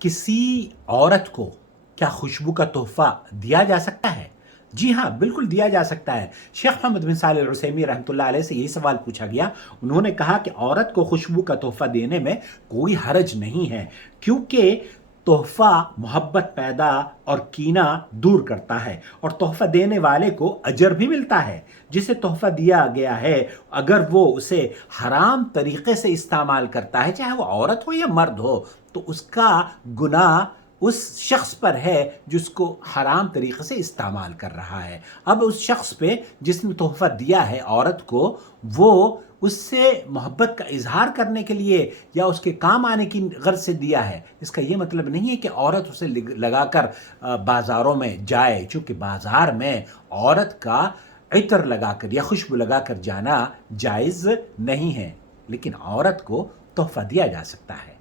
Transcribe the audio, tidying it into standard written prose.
کسی عورت کو کیا خوشبو کا تحفہ دیا جا سکتا ہے؟ جی ہاں، بالکل دیا جا سکتا ہے۔ شیخ محمد بن صالح العثیمین رحمۃ اللہ علیہ سے یہی سوال پوچھا گیا، انہوں نے کہا کہ عورت کو خوشبو کا تحفہ دینے میں کوئی حرج نہیں ہے، کیونکہ تحفہ محبت پیدا اور کینہ دور کرتا ہے، اور تحفہ دینے والے کو اجر بھی ملتا ہے۔ جسے تحفہ دیا گیا ہے اگر وہ اسے حرام طریقے سے استعمال کرتا ہے، چاہے وہ عورت ہو یا مرد ہو، تو اس کا گناہ اس شخص پر ہے جس کو حرام طریقے سے استعمال کر رہا ہے۔ اب اس شخص پہ جس نے تحفہ دیا ہے عورت کو، وہ اس سے محبت کا اظہار کرنے کے لیے یا اس کے کام آنے کی غرض سے دیا ہے، اس کا یہ مطلب نہیں ہے کہ عورت اسے لگا کر بازاروں میں جائے، چونکہ بازار میں عورت کا عطر لگا کر یا خوشبو لگا کر جانا جائز نہیں ہے، لیکن عورت کو تحفہ دیا جا سکتا ہے۔